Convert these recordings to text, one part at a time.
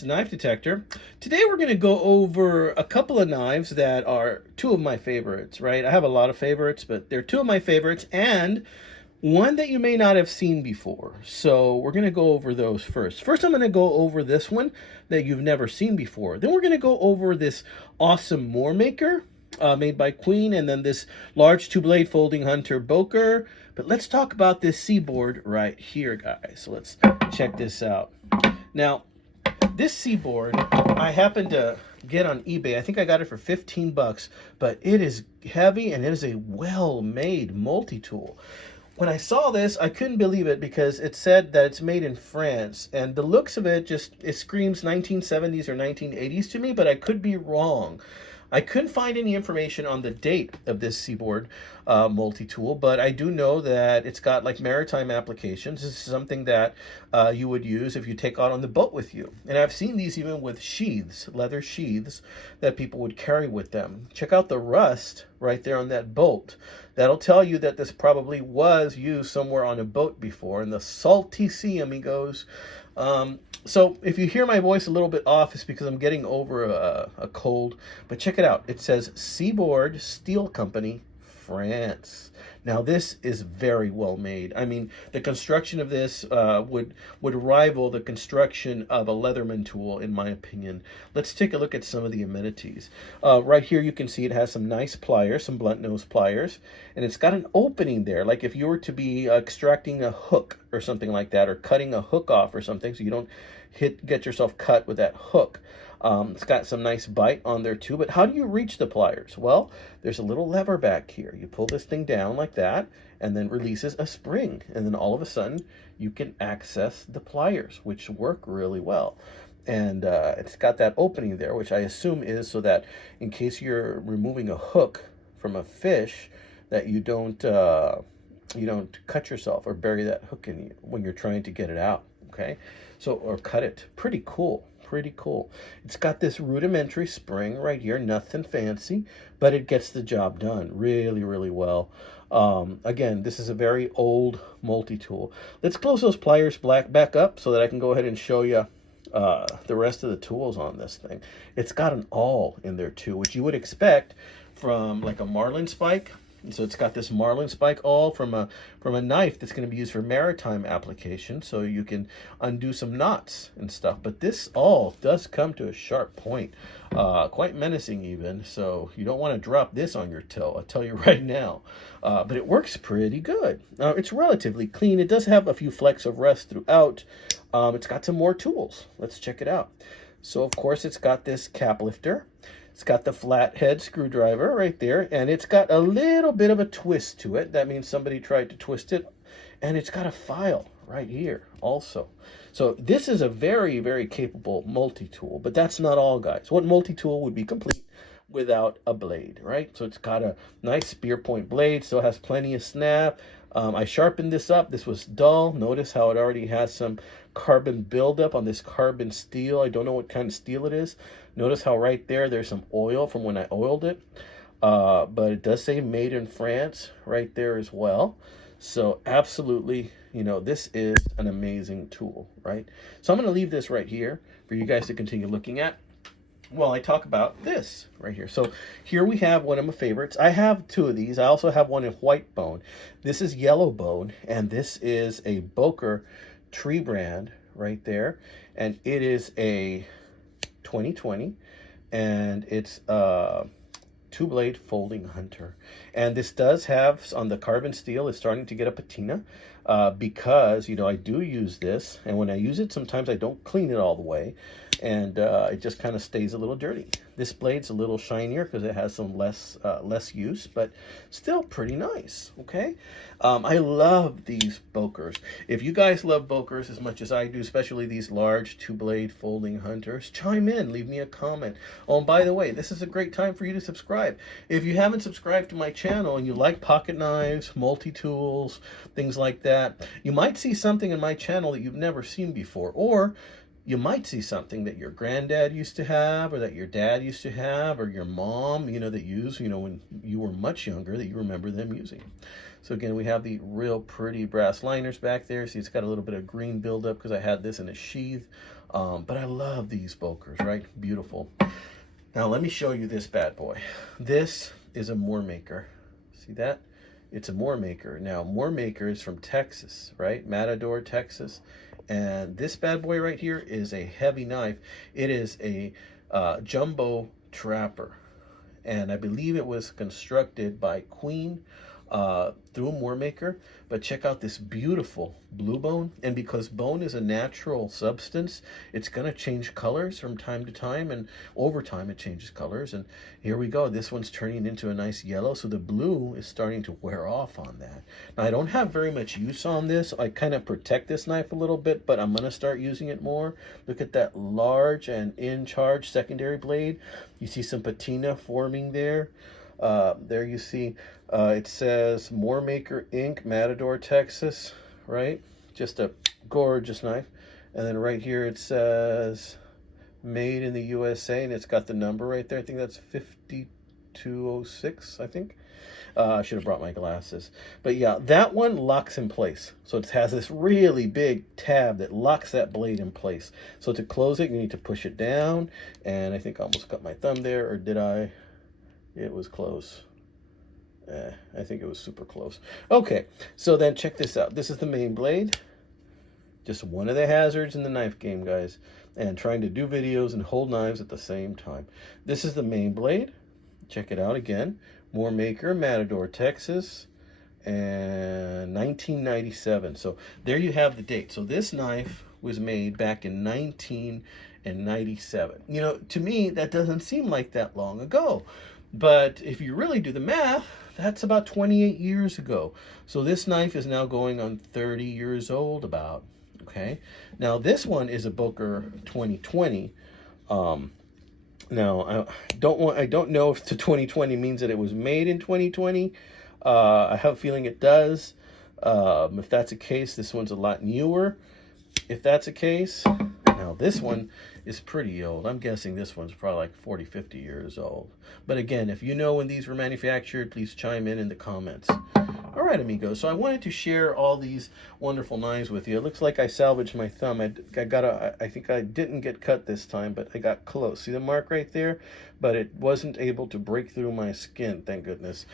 Bob's Knife Detector. Today we're going to go over a couple of knives that are two of my favorites, right? I have a lot of favorites, but they're two of my favorites and one that you may not have seen before. So we're going to go over those first. First, I'm going to go over this one that you've never seen before. Then we're going to go over this awesome Moor Maker made by Queen, and then this large two-blade folding hunter Boker. But let's talk about this Seaboard right here, guys. So let's check this out. Now, this Seaboard, I happened to get on eBay. I think I got it for 15 bucks, but it is heavy and it is a well-made multi-tool. When I saw this, I couldn't believe it because it said that it's made in France, and the looks of it it screams 1970s or 1980s to me, but I could be wrong. I couldn't find any information on the date of this Seaboard multi-tool, but I do know that it's got like maritime applications. This is something that you would use if you take out on the boat with you. And I've seen these even with sheaths, leather sheaths that people would carry with them. Check out the rust right there on that bolt. That'll tell you that this probably was used somewhere on a boat before. In the salty sea, amigos. So if you hear my voice a little bit off, it's because I'm getting over a cold. But check it out. It says Seaboard Steel Company, France. Now this is very well made. I mean, the construction of this would rival the construction of a Leatherman tool, in my opinion. Let's take a look at some of the amenities. Right here you can see it has some nice pliers, some blunt nose pliers, and it's got an opening there, like if you were to be extracting a hook or something like that, or cutting a hook off or something, so you don't get yourself cut with that hook. It's got some nice bite on there too, but how do you reach the pliers? Well, there's a little lever back here. You pull this thing down like that, and then releases a spring, and then all of a sudden you can access the pliers, which work really well. And it's got that opening there, which I assume is so that in case you're removing a hook from a fish, that you don't cut yourself or bury that hook in you when you're trying to get it out. Okay, so or cut it. Pretty cool. Pretty cool. It's got this rudimentary spring right here, nothing fancy, but it gets the job done really, really well. Again, this is a very old multi-tool. Let's close those pliers back up so that I can go ahead and show you the rest of the tools on this thing. It's got an awl in there too, which you would expect from like a marlin spike. And so it's got this marlin spike awl from a knife that's going to be used for maritime application, so you can undo some knots and stuff. But this awl does come to a sharp point, quite menacing even. So you don't want to drop this on your toe, I'll tell you right now. But it works pretty good. It's relatively clean. It does have a few flecks of rust throughout. It's got some more tools. Let's check it out. So of course it's got this cap lifter. It's got the flathead screwdriver right there, and it's got a little bit of a twist to it. That means somebody tried to twist it. And it's got a file right here also. So this is a very, very capable multi-tool, but that's not all, guys. What multi-tool would be complete without a blade, right? So it's got a nice spear point blade, still has plenty of snap. I sharpened this up. This was dull. Notice how it already has some carbon buildup on this carbon steel. I don't know what kind of steel it is. Notice how right there's some oil from when I oiled it. But it does say made in France right there as well. So absolutely, this is an amazing tool, right? So I'm going to leave this right here for you guys to continue looking at while I talk about this right here. So here we have one of my favorites. I have two of these. I also have one in white bone. This is yellow bone, and this is a Boker tree brand right there. And it is a 2020, and it's a two-blade folding hunter. And this does have, on the carbon steel, it's starting to get a patina because, I do use this. And when I use it, sometimes I don't clean it all the way. And it just kind of stays a little dirty. This blade's a little shinier because it has some less use, but still pretty nice, okay? I love these Bokers. If you guys love Bokers as much as I do, especially these large two-blade folding hunters, chime in, leave me a comment. Oh, and by the way, this is a great time for you to subscribe. If you haven't subscribed to my channel and you like pocket knives, multi-tools, things like that, you might see something in my channel that you've never seen before, or you might see something that your granddad used to have, or that your dad used to have, or your mom, that used, when you were much younger, that you remember them using. So again, we have the real pretty brass liners back there. See, it's got a little bit of green buildup because I had this in a sheath. But I love these Bokers, right? Beautiful. Now let me show you this bad boy. This is a Moore Maker. See that? It's a Moore Maker. Now, Moore Maker is from Texas, right? Matador, Texas. And this bad boy right here is a heavy knife. It is a jumbo trapper. And I believe it was constructed by Queen through a Moore Maker. But check out this beautiful blue bone. And because bone is a natural substance, it's going to change colors from time to time. And over time, it changes colors. And here we go. This one's turning into a nice yellow. So the blue is starting to wear off on that. Now, I don't have very much use on this. I kind of protect this knife a little bit, but I'm going to start using it more. Look at that large and in-charge secondary blade. You see some patina forming there. There you see, it says Moore Maker Inc., Matador, Texas, right? Just a gorgeous knife. And then right here it says made in the USA, and it's got the number right there. I think that's 5206, I think. I should have brought my glasses. But yeah, that one locks in place. So it has this really big tab that locks that blade in place. So to close it, you need to push it down. And I think I almost cut my thumb there, or did I? It was close. I think it was super close. Okay, so then check this out. This is the main blade. Just one of the hazards in the knife game, guys. And trying to do videos and hold knives at the same time. This is the main blade. Check it out again. Moore Maker, Matador, Texas, and 1997. So there you have the date. So this knife was made back in 1997. You know, to me, that doesn't seem like that long ago. But if you really do the math, that's about 28 years ago. So this knife is now going on 30 years old about, okay? Now this one is a Boker 2020. Now I don't know if the 2020 means that it was made in 2020. I have a feeling it does. If that's the case, this one's a lot newer. If that's the case, now this one is pretty old. I'm guessing this one's probably like 40, 50 years old. But again, if you know when these were manufactured, please chime in the comments. All right, amigos. So I wanted to share all these wonderful knives with you. It looks like I salvaged my thumb. I think I didn't get cut this time, but I got close. See the mark right there? But it wasn't able to break through my skin, thank goodness.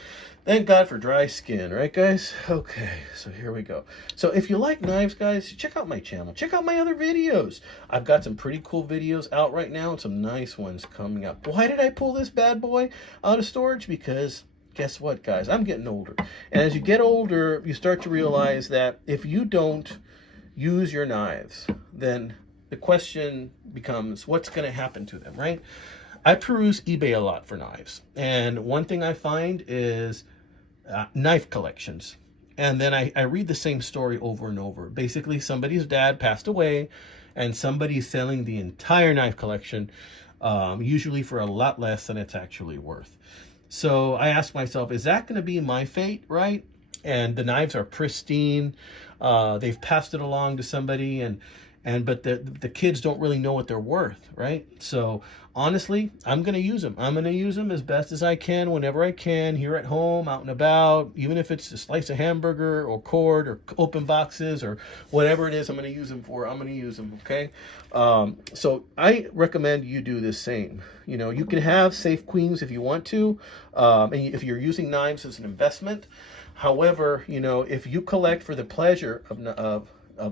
Thank God for dry skin, right, guys? Okay, so here we go. So if you like knives, guys, check out my channel. Check out my other videos. I've got some pretty cool videos out right now and some nice ones coming up. Why did I pull this bad boy out of storage? Because guess what, guys? I'm getting older. And as you get older, you start to realize that if you don't use your knives, then the question becomes, what's going to happen to them, right? I peruse eBay a lot for knives. And one thing I find is knife collections. And then I read the same story over and over. Basically, somebody's dad passed away, and somebody's selling the entire knife collection, usually for a lot less than it's actually worth. So I asked myself, is that going to be my fate, right? And the knives are pristine. They've passed it along to somebody, but the kids don't really know what they're worth, right? So honestly, I'm going to use them. I'm going to use them as best as I can, whenever I can, here at home, out and about, even if it's a slice of hamburger or cord or open boxes or whatever it is I'm going to use them for, I'm going to use them, okay? So I recommend you do the same. You know, you can have safe queens if you want to, and if you're using knives as an investment. However, you know, if you collect for the pleasure of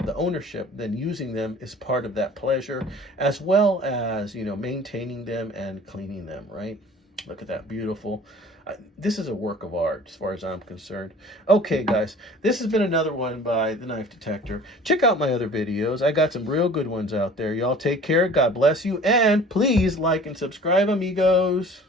the ownership, then using them is part of that pleasure, as well as, you know, maintaining them and cleaning them, right? Look at that, beautiful. This is a work of art as far as I'm concerned. Okay, guys, this has been another one by The Knife Detector. Check out my other videos. I got some real good ones out there. Y'all take care. God bless you. And please like and subscribe, amigos.